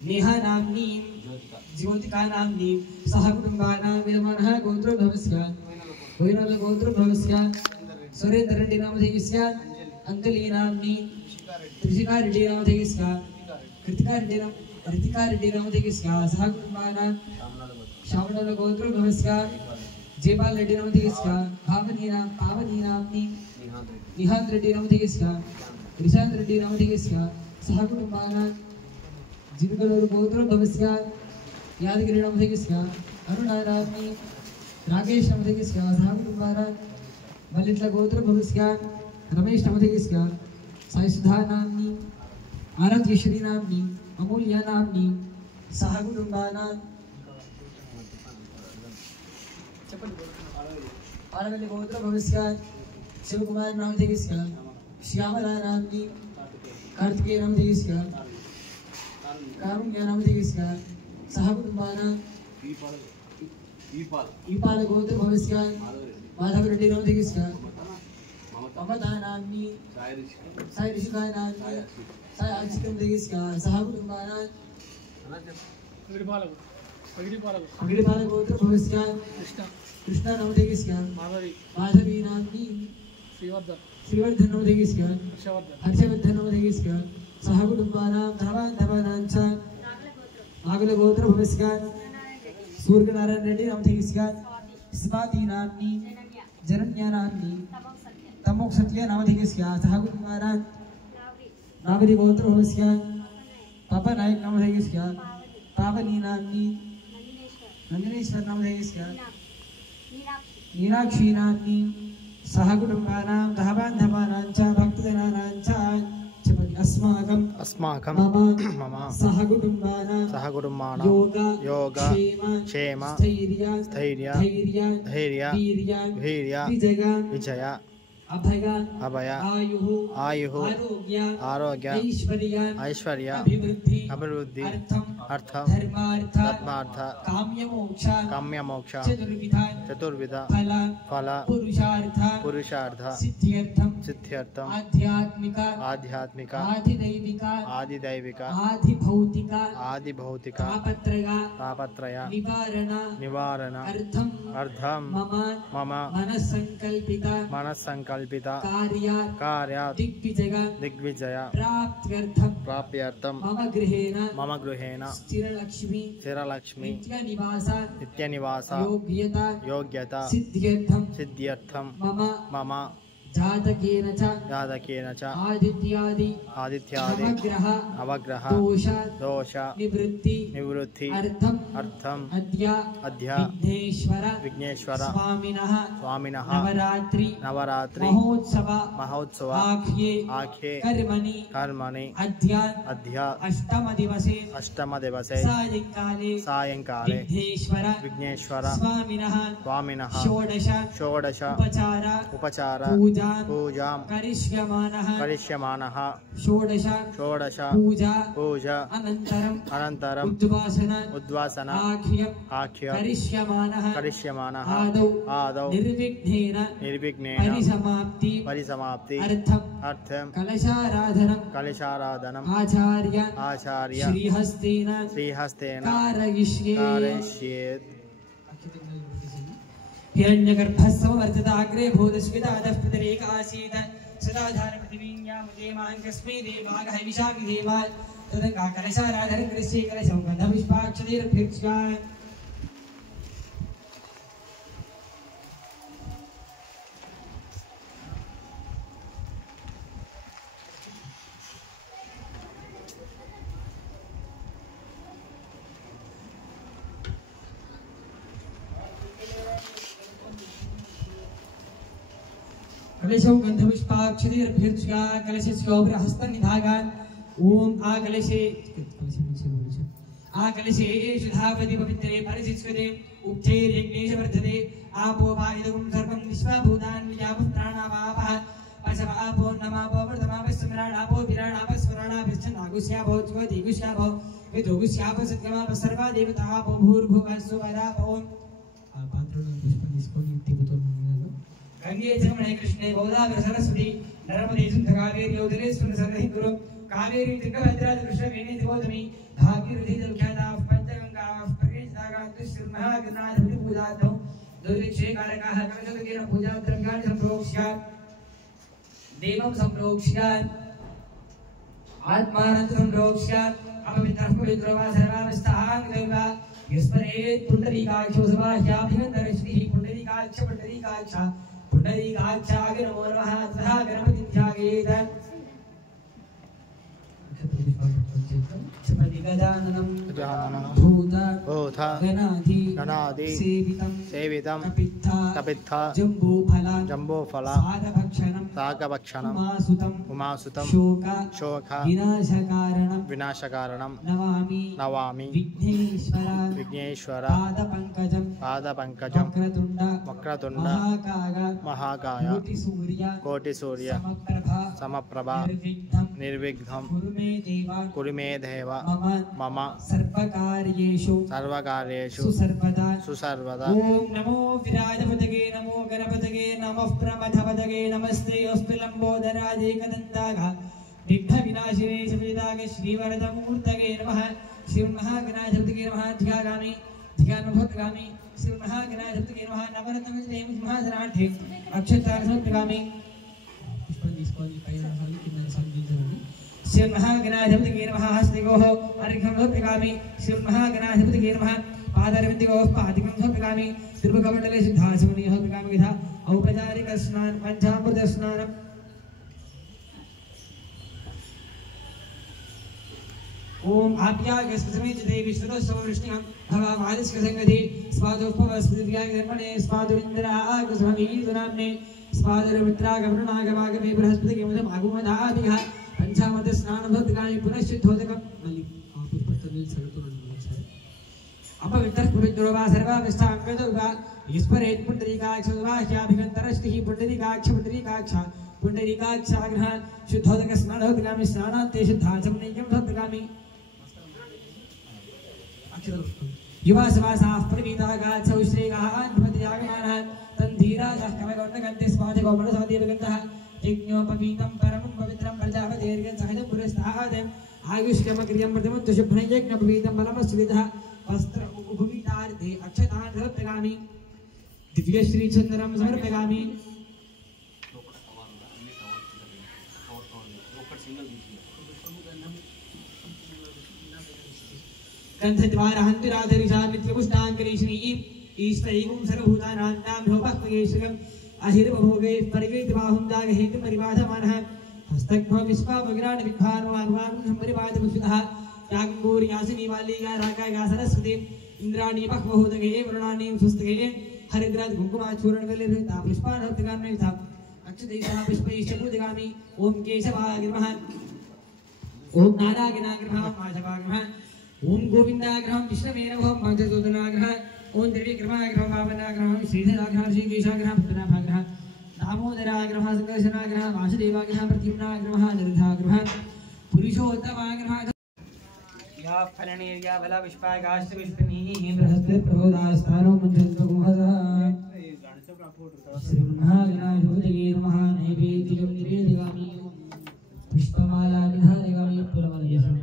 नेहा नाम्नी ज्योतिका नाम्नी सह कुटुंबानां विद्यमानः गोत्रो भवस्य वैनल गोत्रो भवस्य सुरेंद्र रेड्डी नामधेयस्य अंजलि नाम्नी त्रिशिका रेड्डी नामधेयस्य कृतिका रेड्डी नामधेयस्य सह कुटुंबानां श्यामल गोत्रो भवस्य जयपाल रेड्डी नामधेयस्य पावनी नाम्नी निहांत रेड्डी नामधेयस्य रिशांत रेड्डी नामधेयस्य सह कुटुंबानां जिनगलूर गोत्रो भवस्य यादगिरी नामधेयस्य अरुणा नाम्नी राकेश नामधेयस्य सह कुटुंबानां मल्लिट्ल गोत्रो भवस्य रमेश नामधेयस्य साई सुधा नाम्नी आराध्यश्री नाम्नी अमूल्य नाम्नी सह कुटुंबानां आरवल्ली गोत्रो भवस्य शिवकुमार नामधेयस्य श्यामला नाम्नी कार्तिकेय नामधेयस्य कारुण्य नामधेयस्य सह कुटुंबानां ईपाल गोत्र भवस्य माधव रेड्डी नामधेयस्य ममता नाम्नी साई ऋषिका नाम्नी साई आर्चिका नामधेयस्य सह कुटुंबानां अग्निपाल गोत्र भवस्य कृष्णा नामधेयस्य माधवी नाम्नी श्रीवर्धन नामधेयस्य हर्षवर्धन नामधेयस्य सह कुटुंबानां धवानां च नागल गोत्र भवस्य सूर्यनारायण रेड्डी नामधेयस्य स्वाति नाम्नी जनन्या नाम्नी तमोक सत्य नामधेयस्य सह कुटुंबानां नागरी गोत्र भवस्य पापा नायक नामधेयस्य पावनी नाम्नी नंदिनेश्वर नामधेयस्य मीनाक्षी नाम्नी सह कुटुंबानां धवानां च भक्तजनानां च अस्माकं मम सह कुटुंबानां योग क्षेम स्थैर्य वीर्य विजय अभय आयुः आरोग्य ऐश्वर्य अभिवृद्धि अर्थम धर्मार्थ काम्यमोक्ष चतुर्विध फल पुरुषार्थ सिद्ध्यर्थम आध्यात्मिक आदिदैविक आदिभौतिक तापत्रय निवारण अर्थम मम मनस्संकल्पित कार्य दिग्विजय प्राप्त्यर्थम मम गृहेण स्थिरलक्ष्मी नित्यनिवास योग्यता सिद्ध्यर्थम मम जातकेन च आदित्यादि नवग्रह दोष निवृत्ति अर्थम अद्य विघ्नेश्वर स्वामिनः नवरात्रि महोत्सव आख्ये कर्मणि अद्य अष्टम दिवसे सायंकाले विघ्नेश्वर स्वामिनः षोडश उपचार पूजां करिष्यमानः षोडश पूजा अनन्तरं उद्वासन आख्य करिष्यमानः आदौ निर्विघ्नेन परिसमाप्ति अर्थं कलशाराधनम् आचार्य श्रीहस्तेन कारयिष्येत् हिरण्यगर्भस्समवर्तताग्रे भूतस्मितादः पितरेकासीत् सदाधारपृथिवीन्यामुदेमाङ्कस्मै देवागः विशाखि देवा तदङ्गा कलशाराधनं कृष्ये कलशं गन्धपुष्पाक्षतैर्भृत्या कलशौ गन्धपुष्पाक्षतैर्भृत्या कलशस्य उपरि हस्तनिधागान् ओम आकलशे धावति पवित्रे परिशिष्यते उच्चैर्यज्ञेश वर्धते आपो वा इदं सर्वं विश्वभूतान् विजापः प्राणावापः पशव आपो नमापो वर्धमापस्मराणापो विराणापस्मराणाभिश्चनागुष्यापो ज्योतिगुष्यापो विदुगुष्यापो सत्यमापः सर्वा देवतापो भूर्भुवः सुवरापो पात्रों पुष्पं निष्कोणि युक्तिपुतो गंगे जमुने कृष्णे गोदावरी सरस्वती नर्मदे सिंधु कावेरी उदरेश्वर सरहि गुरु कावेरी तुंगभद्रा कृष्ण वेणी गोदावरी भागीरथी दुर्क्षेकारकः कलशतकेन पूजाद्रव्याणि सम्प्रोक्ष्य देवं सम्प्रोक्ष्य आत्मानंद सम्प्रोक्ष्य अपवित्रः पवित्रो वा सर्वावस्थाङ्गदैव यस्मरेत् पुण्डरीकाक्षो सभाह्याभिनन्दरश्रीः पुण्डरीकाक्ष पुण्डरीकाक्षाय नमो नमः तथा गणपतिं ध्यायेत् गजाननं भूत गणाधि सेवितं कपित्थ जम्बूफल सागभक्षणं उमासुतं शोक विनाशकारणं नवामि विघ्नेश्वर पादपङ्कजं वक्रतुण्ड महाकाय कोटिसूर्य समप्रभा निर्विघ्नं कुरु मे देव मम सर्वकार्येषु सुसर्वदा ओम नमो विराजपतये नमो गणपतये नमः प्रमथपतये नमस्ते अस्तु लंबोदराय एकदन्ताः विघ्न विनाशिने सविताग श्रीवरदमूर्तये नमः श्री महागणाधिपतये नमः ध्यानभक्तगामी श्री महागणाधिपतये नमः नवरत्न महाधनार्थे अक्षतार समर्पयामि पुष्पं తీసుకోవాలి పైన సాలి కింద సంగీతము श्री महागणाधिपतये नमः हस्तिगोः अर्घ्यं समर्पयामि श्री महागणाधिपतये नमः पादारविन्दयोः पादिकं समर्पयामि त्रिमुखमण्डले सिद्धासमुनिः समर्पयामि यथा औपचारिकस्नानं पञ्चामृतस्नानम् ओम आप्यागस्मि देवी सुरसवृष्णिं भवामादिस्कसंगति स्वादोपवस्पतिव्यागर्मणे स्वादुरिन्द्रागस्मवीदुनाम्ने स्वादुरमित्रागमृणागमागमे बृहस्पतिगमदमागुमदाभिः पंचामृत स्नानं भक्तगामि पुनश्चिद्धोदकं मल्लि पुष्पतनिल सगतुरन्नु ఒకసారి अपवित्रः पवित्रो वा सर्वावस्थाङ्गतो वा ईश्वरेत् पुण्डरीकाक्षवाह्याभिगन्तरष्टिः पुण्डरीकाक्षाग्रह शुद्धोदक स्नानं भक्तगामि स्नानान्ते शुद्धाचमनीयं भक्तगामि युवा समासाः प्रवीताः गाच्छौ श्रीगान् भवत्यागमानः तन्धीराजः कवगौण्डगन्ते स्वादिगौमणसादेवगन्तः यज्ञोपवीतं परमं पवित्रं प्रजापतेर्गं सहजं पुरस्तादं आयुष्यमक्रियं प्रथमं तु शुभ्रं यज्ञोपवीतं बलमस्वितः वस्त्र उपवीतार्थे अक्षतान् समर्पयामि दिव्यश्रीचन्दनं समर्पयामि गन्धद्वारहन्तुराधरिषा नित्यपुष्टाङ्करीष्णी ईष्टैगुं सर्वभूतानां भोपक्वयेश्वरम् अहिर्भोगैः परिगैर्बाहुं दागहेतुं परिबाधमानः हस्तग्भो विश्वावग्राणि विद्वान्वाग्वागुं परिबाधमुषितः यागम्बूर्यासिनी वालिका राकाया सरस्वती इन्द्राणी बह्वभूतगे वरुणानि सुस्तगे हरिद्राज कुङ्कुमाचूर्णगलिर्भिता पुष्पानर्तगाम्यथा अक्षतैः पुष्पैश्च पूजयामि ॐ केशवाग्रमः ॐ नारायणाग्रमः माधवाग्रमः ओम गोविंदाग्रहं विष्णवेनवः मधुसूदनाग्रहः ओम त्रिविक्रमाग्रहं पावनाग्रहं श्रीधराग्रहं श्रीकेशाग्रहं पद्मनाभाग्रहं दामोदराग्रहं संकर्षणाग्रहं वासुदेवाग्रहं प्रद्युम्नाग्रहं निर्धाग्रहं पुरुषोत्तमाग्रहं या फलनेर्या बला विष्पागाश्च विष्पनीः बृहस्पति प्रबोधास्तानो मुञ्चन्तो गुहसः श्री महागणाधिपतये नमः नैवेद्यं निवेदयामि पुष्पमाला निधारयामि पुलमलयसम्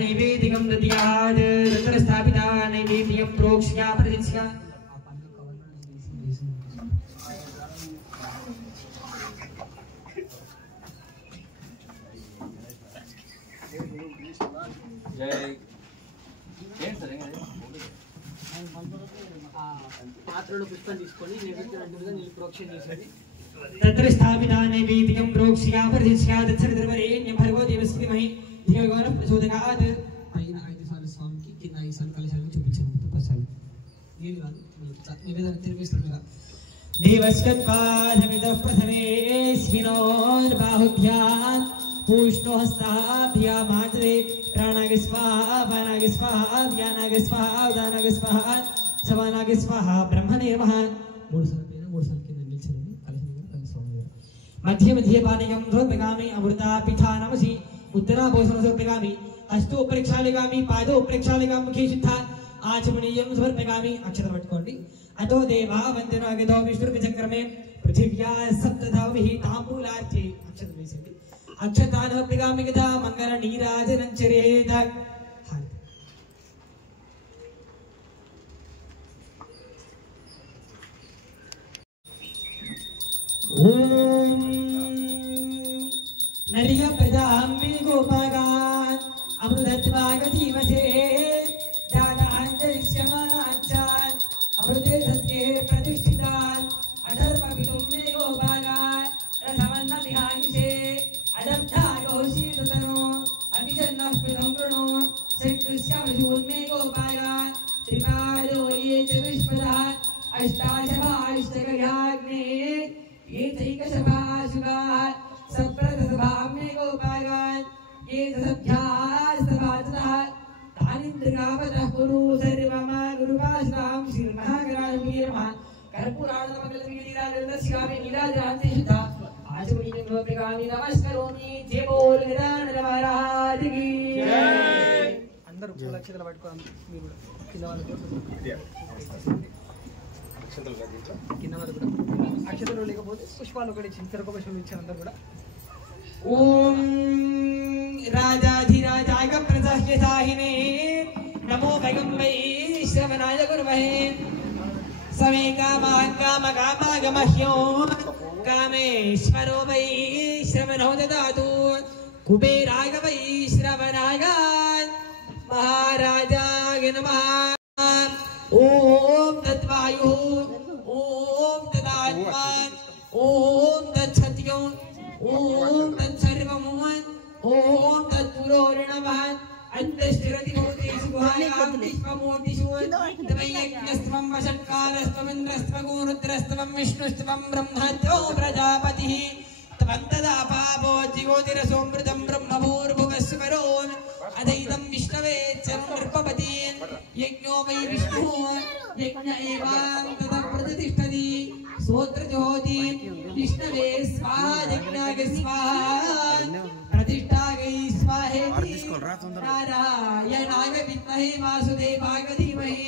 नैवेद्यं दद्यात् तत्र स्थापिता नैवेद्यं प्रोक्ष्या प्रतिष्ठा जय పాత్రలో పుష్పం తీసుకొని నైవేద్యం నీళ్ళు ప్రోక్షణ చేసేది तत्र स्थापिता नैवेद्यं प्रोक्ष्या प्रतिष्ठा तत्सर्वरेण्यं भर्गो देवस्य धीमहि धियो यो नः प्रचोदयात् పైన 5 సార్లు స్వామికి కింద 5 సార్లు కలశాలను చూపించాను తపస్సాలు నీళ్ళు కాదు నివేదన తిరిగిస్తుండగా देवस्कत्वाधमितः प्रथमे स्विनोर्बाहुभ्याम् पूष्णोहस्ताभ्यामाचरे प्राणाग स्वाहा अपानाग स्वाहा व्यानाग स्वाहा उदानाग स्वाहा समानाग स्वाहा ब्रह्मणे नमः। मध्य मध्य पानीयं समर्पयामि अमृता पीठा नमसि उत्तरा भोजनं समर्पयामि अस्तु प्रेक्षालिकामि पादो प्रेक्षालिकां मुखे शुद्धा आचमनीयं समर्पयामि अक्षतं पट्टुकोंडि अतो देवा वन्दनो गदो विष्णुर्चक्रमे पृथिव्या सप्तधाविः ताम्बूलार्थे अक्षतं वेसन्ति अक्षतान् समर्पयामि यथा मङ्गल नीराजनं चरेत्। ओम नरिया प्रजाम्बे गोपागान अमृतत्वागधीमसे दादान्तरिक्षमानाचान अमृते सत्ये प्रतिष्ठितान अधर्मपितुं मे गोपागान रसमन्नमिहानिषे अदब्धा गौशीतनो अभिजन्नस्पितं कृणो श्रीकृष्णवशून् मे गोपागान त्रिपादो ये च विश्वदान अष्टाशभाष्टकयाग्ने ये तैकशभाशुगान् सप्रतसभां मे गोपागान् ये दशभ्यास्तभातः तानिन्द्रगावतः कुरु सर्वमा गुरुवासुगां श्रीमहागणाधिपतये नमः। कर्पूराणमङ्गलमीलीलागन्धस्यामि नीलाजनान्ते शुद्धा आचमनीयं समर्पयामि नमस्करोमि जय बोल गजानन महाराज की जय। అందరూ లక్షణాలు పట్టుకోండి మీరు కింద వాళ్ళు కింద వాళ్ళు కూడా అక్షతలు లేకపోతే పుష్పాలు ఒకటి ఇచ్చింది చెరుకు పుష్పం ఇచ్చారు అందరూ కూడా। ఓం రాజాధిరాజాయ ప్రసహ్యసాహినే నమో భగవై శ్రవణాయ గురుమహే సమే కామాగమహ్యో కామేశ్వరో వై శ్రవణో దదాతు కుబేరాయ వై శ్రవణాయ महाराजाय नमः। ओम तद्वायु ओम तदात्मा ओम तत्सत्यो ओम तत्सर्वम् ओम तत्पुरोर्णवः अन्तश्चरति भूतेषु गुहायां विश्वमूर्तिषु तवैयज्ञस्त्वं वषट्कारस्त्वमिन्द्रस्त्वं रुद्रस्त्वं विष्णुस्त्वं ब्रह्मत्वं प्रजापतिः त्वन्तदा पापो ज्योतिरसोऽमृतं ब्रह्मभूर्भुवस्वरो अदैदं विष्णवे चरुर्पपति यज्ञो वै विष्णुः यज्ञ एवां ततः प्रतिष्ठति सोत्रज्योति विष्णवे स्वाहा यज्ञाय स्वाहा प्रतिष्ठायै स्वाहेति नारायणाय विद्महे वासुदेवाय धीमहि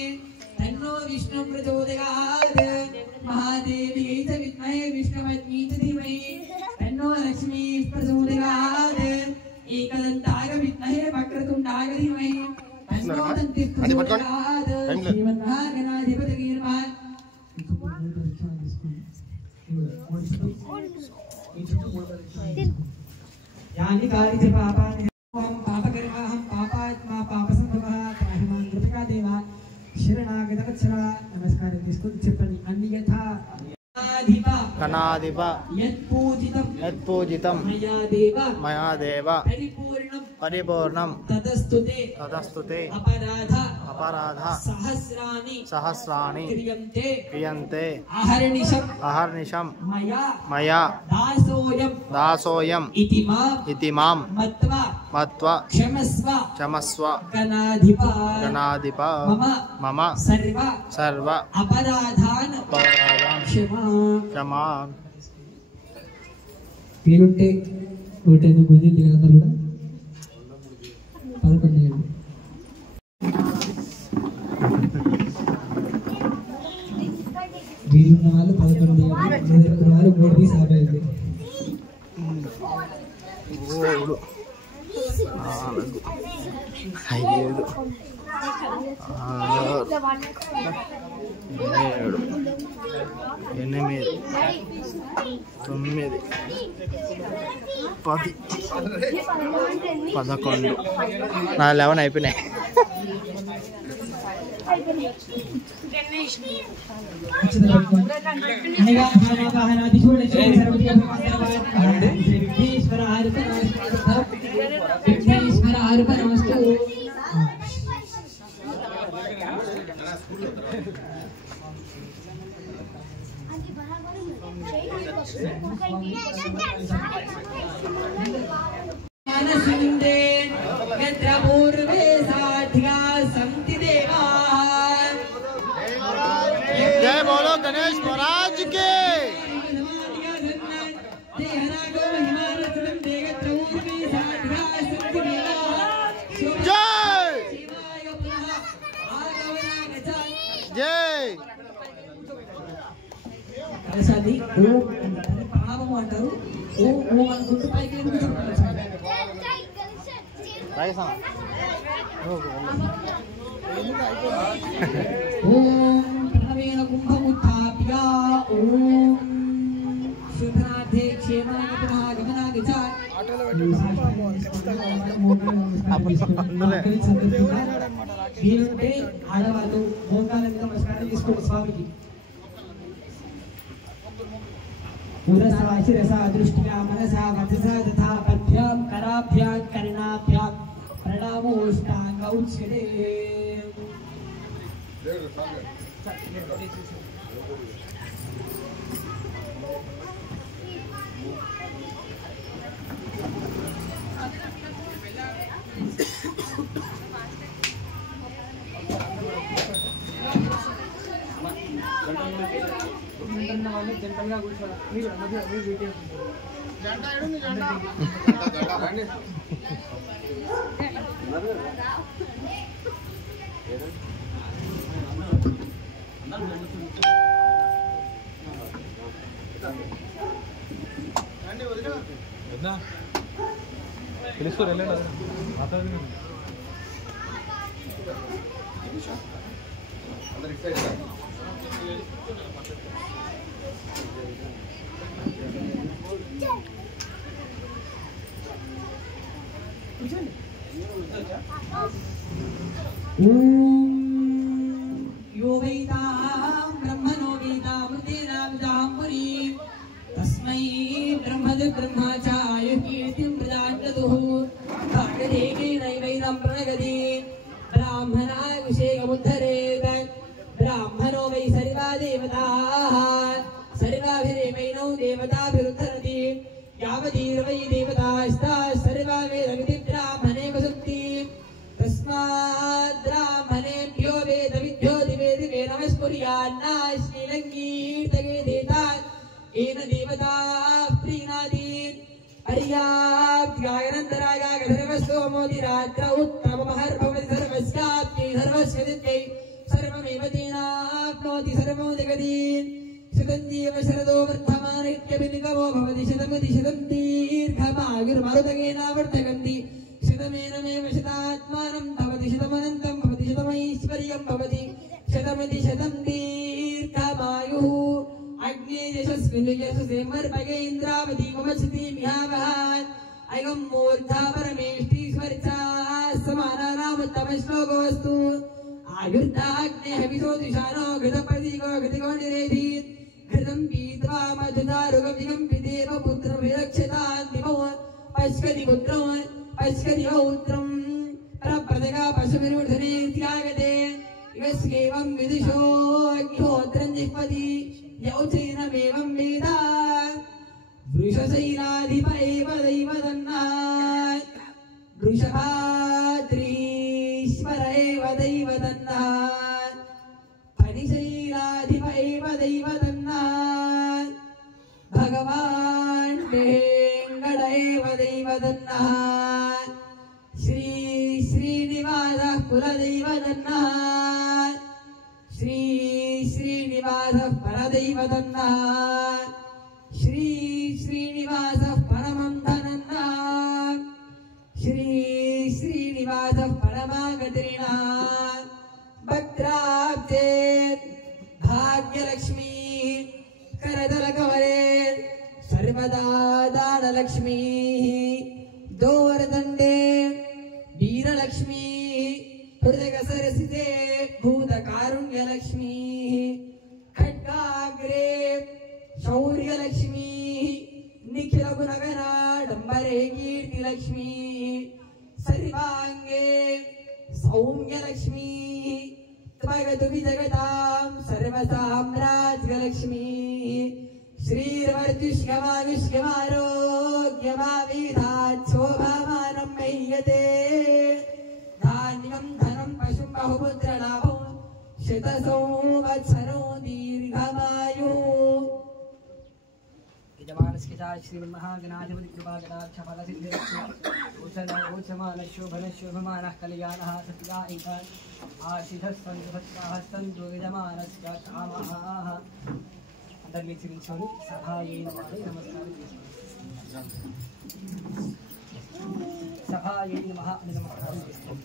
तन्नो विष्णुः प्रचोदयात् महादेव्यै च विद्महे विष्णुपत्न्यै च धीमहि तन्नो लक्ष्मीः प्रचोदयात् एकदन्ताय विद्महे वक्रतुण्डाय धीमहि तन्नो दन्तिः प्रचोदयात् श्रीमन्महागणाधिपतये नमः। यानि कानि पापानि अहं पापकर्माहं पापात्मा पापसंभवः त्राहिमां कृपया देवा शरणागतवत्सला नमस्कारं తీసుకొని చెప్పండి అన్యథా गणाधिप यत्पूजितं मया देव परिपूर्णं ततस्तुते अपराध सहस्राणि क्रियन्ते अहर्निशं मया दासोऽयम् इति मां मत्वा क्षमस्व गणाधिप मम सर्व अपराधान् क्षमा పేరుంటే ఒకటైన గుంజింది కదా అందరూ కూడా 11 ఏళ్ళు వీరున్న వాళ్ళు 11 ఏళ్ళు లేదనుకున్న వాళ్ళు 3 తీసి ఆపేయండి 3 4 5 6 7 8 9 10 11 నా 11 అయిపోయినాయి मनसिंदे यत्र पूर्वे साध्या संति देवा। जय बोलो गणेश महाराज के। जय ప్రసాది ఓం అంటే ప్రణామము అంటారు. ఓం ఓం అనుకుంటూ పైకి వెళ్ళిపోతారు. ఓం ప్రణవేన కుంభముత్థాప్య ఓం శుభనాథే క్షేమాయ పునః గమనాయ చ వీరుంటే ఆడవాళ్ళు మోకాల మీద నమస్కారం చేసుకోండి స్వామికి. पुरसा शिरसा दृष्ट्या मनसा वचसा तथा पद्भ्यां कराभ्यां कर्णाभ्यां प्रणामोष्टांग उच्यते। జంటగా కూర్చోవాలి. మీరు మధ్య మీరు డీటెయిల్స్ జంట ఏడుంది జంట రండి. వదినా తెలుసు వెళ్ళండి మాట్లాడండి. అందరు ఇటు సైడ్ यो वैतां ब्रह्मणो वेदामृतेनामृतां पुरीं तस्मै ब्रह्मचाय कीर्तिं प्रदातुः भागदेकेनैवैनं प्रणगति ब्राह्मणाय विषेकमुद्धरेत् ब्राह्मणो वै सर्वा देवताः सर्वाभिरेवैनौ देवताभिरुद्धरति यावतीर्वै देवतास्ताः सर्वा वेदविधि ब्राह्मणे वसन्ति तस्मात् ब्राह्मणेभ्यो वेदविद्यो दिवे दिवे नमस्कुर्यान्ना श्रीलङ्कीर्तके देतान् येन देवताः प्रीणाति पर्याप्त्यायनन्तरागागधर्मस्तोमोदिरात्र उत्तममहर्भवति सर्वस्याप्यै सर्वस्य दित्यै सर्वमेव तेनाप्नोति सर्वो जगति शतञ्जीव शरदो वर्धमानैक्यभिनिगमो भवति शतमिति शतं दीर्घमायुर्मरुतकेनावर्धकन्ति शतमेनमेव शतात्मानं भवति शतमनन्तं भवति शतमैश्वर्यं भवति शतमिति शतं दीर्घमायुः अग्ने यशस्विन् यशसेमर्भगेन्द्रावती मम चिति मिहावहान् अयं मूर्धा परमेष्टीश्वरचा समानानामुत्तमश्लोकोऽस्तु आयुर्दाग्ने हविषो दिशानो घृतप्रतीको घृतिको निरेधि घृतं पीत्वा मधुदारुगमिगं पिदेव पुत्रं विरक्षतान् दिवो पश्कति पुत्रं पश्कति पौत्रं परप्रदगा पशुविरूढने त्यागते इवस्येवं विदिशो अग्निहोत्रं जिह्वति यौचैनमेवं वेद वृषशैलाधिप एव दैवदन्नात् वृषभाद्रीश्वर एव दैवदन्नात् फणिशैलाधिप एव दैवदन्नात् भगवान् वेङ्कट एव दैवदन्नात् श्री श्रीनिवासः कुलदैवदन्नात् श्री श्रीनिवासः परदैवदन्नात् श्री श्रीनिवासः परमं धनन्नात् श्री श्रीनिवासः परमागतिर्नात् भक्त्राब्जे भाग्यलक्ष्मी करदलकमले सर्वदा दानलक्ष्मी दोरदण्डे वीरलक्ष्मी हृदयसरसिते भूतकारुण्यलक्ष्मी खड्गाग्रे शौर्यलक्ष्मी निखिलगुणगणाडम्बरे कीर्तिलक्ष्मी सर्वांगे सौम्यलक्ष्मी त्वगतु विजगतां सर्वसाम्राज्यलक्ष्मी श्रीर्वर्तिष्यमाविष्यमारोग्यमाविधात् शोभामानं मह्यते धान्यं धनं पशुं बहुपुत्रलाभो शतसंवत्सरो दीर्घमायुः यजमानस्किताय श्रीमन्महागणाधिपति कृपाकटाक्ष फलसिद्धिरक्षमानशोभनशोभमानः कल्याणः सत्यायितान् आशिषस्सन्तुभक्ताः सन्तु यजमानस्य कामाः అందరినీ చిరించుకొని సభాయై నమః నమస్కారం చేసుకోండి. సభాయై నమః అని నమస్కారం చేసుకోండి.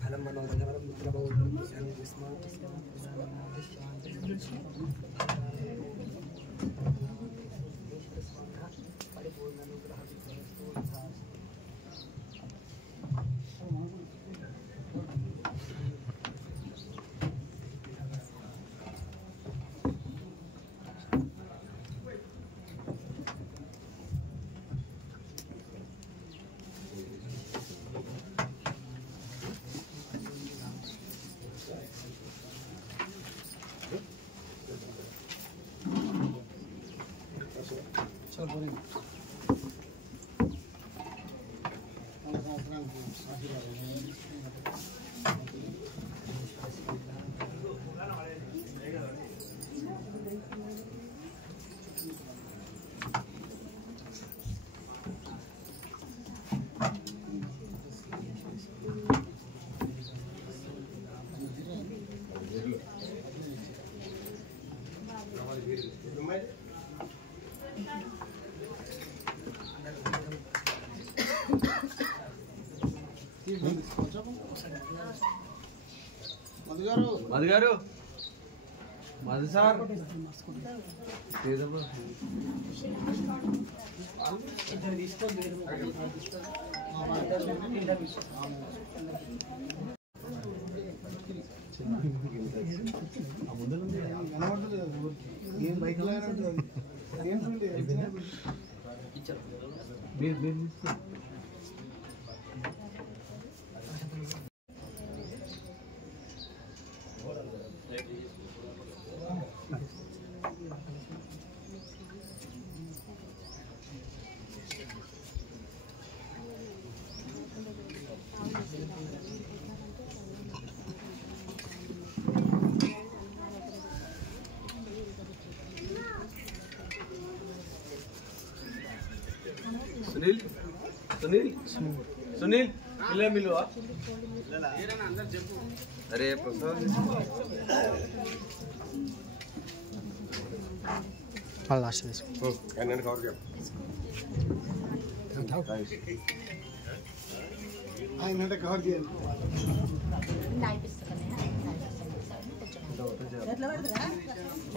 ఫలం మనోరథవరం మిత్రబౌద్ధం శాంతి స్మార్ట్ మధుగారు మధు సార్ सुनील सुनील सुनील मिले मिलो अरे लास्ट कवर किया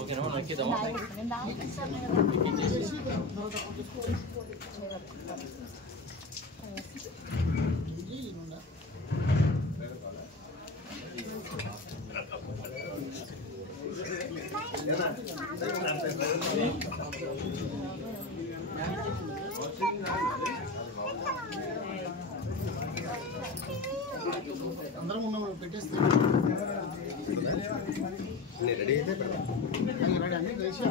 ఓకే నో నక్కిదామా అందరం ఉన్నాం పెట్టేస్తే రెడీ అయితే రెడీ అన్ని కలిసి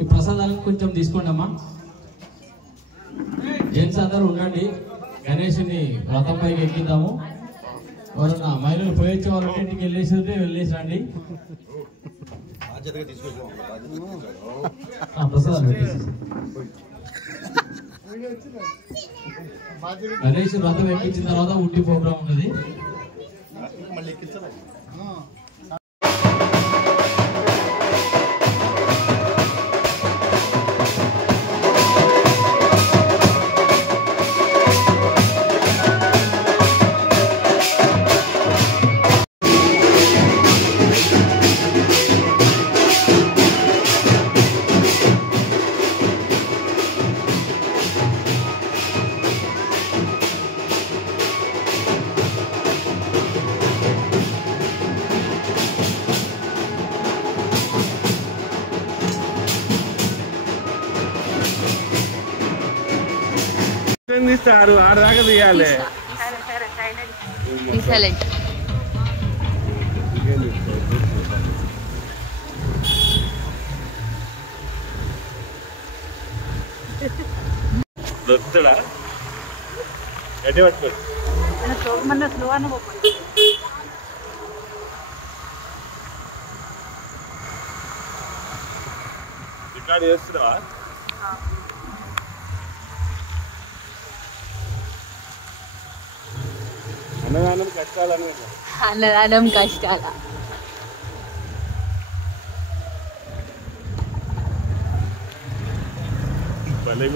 ఈ ప్రసాదాలను కొంచెం తీసుకోండి అమ్మా. జెంట్స్ అందరూ ఉండండి. గణేషుని రథం పైకి ఎక్కిద్దాము. ఎవరన్నా మహిళలు పోయొచ్చే వాళ్ళంటే ఇంటికి వెళ్ళేసి రండి. ప్రసాదాలు గణేష్ రథం ఎక్కించిన తర్వాత ఉట్టి ప్రోగ్రామ్ ఉన్నది. మళ్ళీ ఎక్కించాలి. తీస్తారు ఆడదాకా తీయాలి. దొరుకుతాడా గట్టి పట్టుకోండి. రికార్డు చేస్తున్నావా? అన్నదానం కష్టాలని అన్నదానం కష్టాల భలే